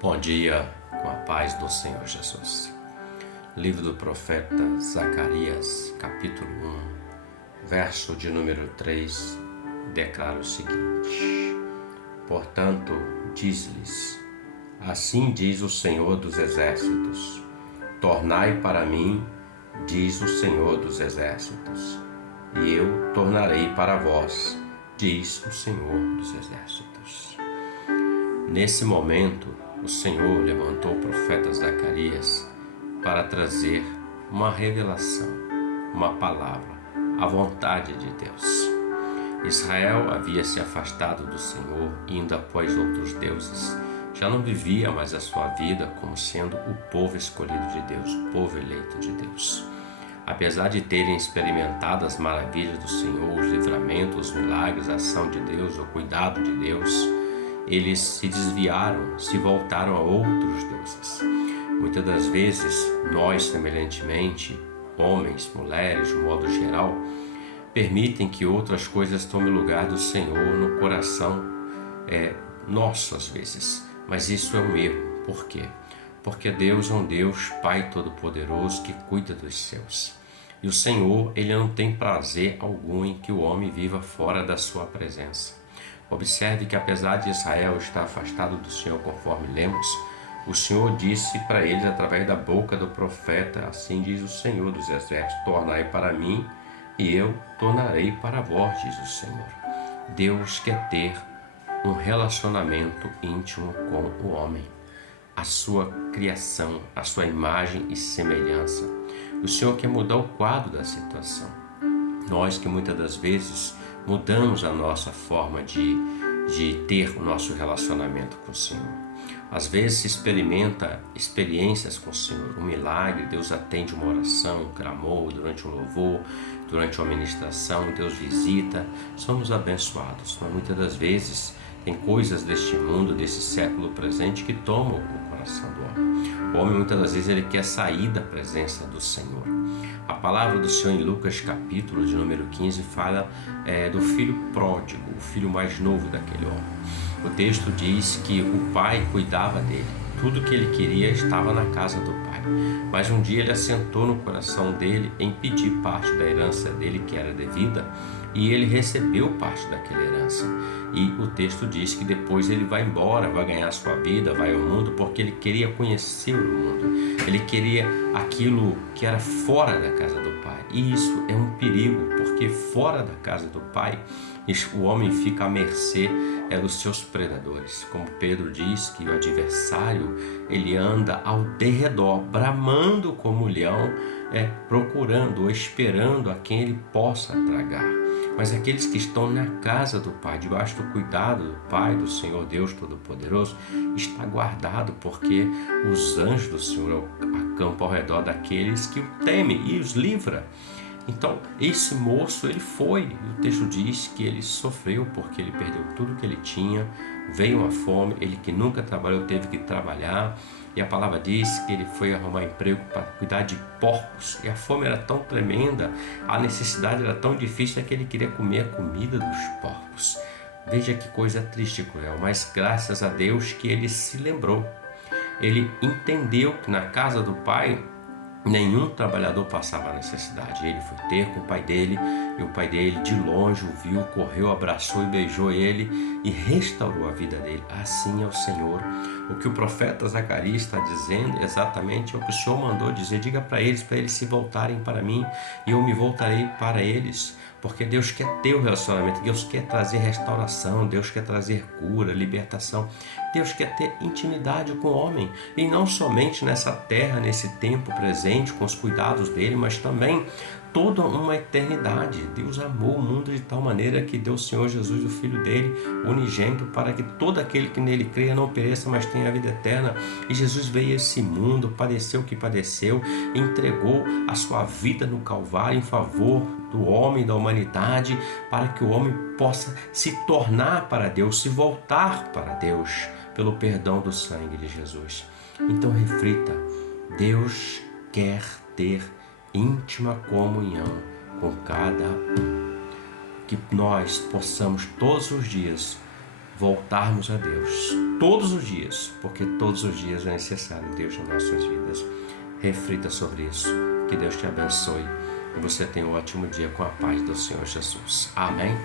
Bom dia, com a paz do Senhor Jesus. Livro do profeta Zacarias, capítulo 1, verso de número 3, declara o seguinte: Portanto, diz-lhes, assim diz o Senhor dos Exércitos, tornai para mim, diz o Senhor dos Exércitos, e eu tornarei para vós, diz o Senhor dos Exércitos. Nesse momento, o Senhor levantou o profeta Zacarias para trazer uma revelação, uma palavra, a vontade de Deus. Israel havia se afastado do Senhor, indo após outros deuses. Já não vivia mais a sua vida como sendo o povo escolhido de Deus, o povo eleito de Deus. Apesar de terem experimentado as maravilhas do Senhor, os livramentos, os milagres, a ação de Deus, o cuidado de Deus, eles se desviaram, se voltaram a outros deuses. Muitas das vezes, nós, semelhantemente, homens, mulheres, de modo geral, permitem que outras coisas tomem o lugar do Senhor no coração nosso, às vezes. Mas isso é um erro. Por quê? Porque Deus é um Deus Pai Todo-Poderoso que cuida dos seus. E o Senhor, Ele não tem prazer algum em que o homem viva fora da sua presença. Observe que apesar de Israel estar afastado do Senhor, conforme lemos, o Senhor disse para eles através da boca do profeta, assim diz o Senhor dos Exércitos, tornai para mim e eu tornarei para vós, diz o Senhor. Deus quer ter um relacionamento íntimo com o homem, a sua criação, a sua imagem e semelhança. O Senhor quer mudar o quadro da situação. Nós que muitas das vezes mudamos a nossa forma de ter o nosso relacionamento com o Senhor. Às vezes se experimenta experiências com o Senhor, um milagre, Deus atende uma oração, um clamor, durante um louvor, durante uma ministração, Deus visita, somos abençoados. Mas muitas das vezes tem coisas deste mundo, desse século presente que tomam o coração do homem. O homem muitas das vezes ele quer sair da presença do Senhor. A palavra do Senhor em Lucas capítulo de número 15 fala do filho pródigo, o filho mais novo daquele homem. O texto diz que o pai cuidava dele. Tudo que ele queria estava na casa do pai. Mas um dia ele assentou no coração dele em pedir parte da herança dele que era devida, e ele recebeu parte daquela herança. E o texto diz que depois ele vai embora, vai ganhar sua vida, vai ao mundo, porque ele queria conhecer o mundo. Ele queria aquilo que era fora da casa do pai. E isso é um perigo, porque fora da casa do pai, o homem fica à mercê dos seus predadores. Como Pedro diz que o adversário, ele anda ao derredor, bramando como um leão, procurando ou esperando a quem ele possa tragar. Mas aqueles que estão na casa do Pai, debaixo do cuidado do Pai, do Senhor Deus Todo-Poderoso, está guardado, porque os anjos do Senhor acampam ao redor daqueles que o temem e os livra. Então, esse moço, ele foi, e o texto diz que ele sofreu porque ele perdeu tudo que ele tinha, veio uma fome, ele que nunca trabalhou teve que trabalhar, e a palavra diz que ele foi arrumar emprego para cuidar de porcos, e a fome era tão tremenda, a necessidade era tão difícil que ele queria comer a comida dos porcos. Veja que coisa triste, cruel, mas graças a Deus que ele se lembrou. Ele entendeu que na casa do pai nenhum trabalhador passava necessidade. Ele foi ter com o pai dele, e o pai dele de longe o viu, correu, abraçou e beijou ele e restaurou a vida dele. Assim é o Senhor. O que o profeta Zacarias está dizendo exatamente é o que o Senhor mandou dizer. Diga para eles se voltarem para mim e eu me voltarei para eles. Porque Deus quer ter o relacionamento, Deus quer trazer restauração, Deus quer trazer cura, libertação. Deus quer ter intimidade com o homem, e não somente nessa terra, nesse tempo presente, com os cuidados dele, mas também toda uma eternidade. Deus amou o mundo de tal maneira que deu o Senhor Jesus, o Filho dele, unigênito, para que todo aquele que nele creia não pereça, mas tenha a vida eterna. E Jesus veio a esse mundo, padeceu o que padeceu, entregou a sua vida no Calvário em favor do homem, da humanidade, para que o homem possa se tornar para Deus, se voltar para Deus, pelo perdão do sangue de Jesus. Então reflita, Deus quer ter íntima comunhão com cada um. Que nós possamos todos os dias voltarmos a Deus todos os dias, porque todos os dias é necessário Deus nas nossas vidas. Reflita sobre isso. Que Deus te abençoe e você tenha um ótimo dia com a paz do Senhor Jesus. Amém?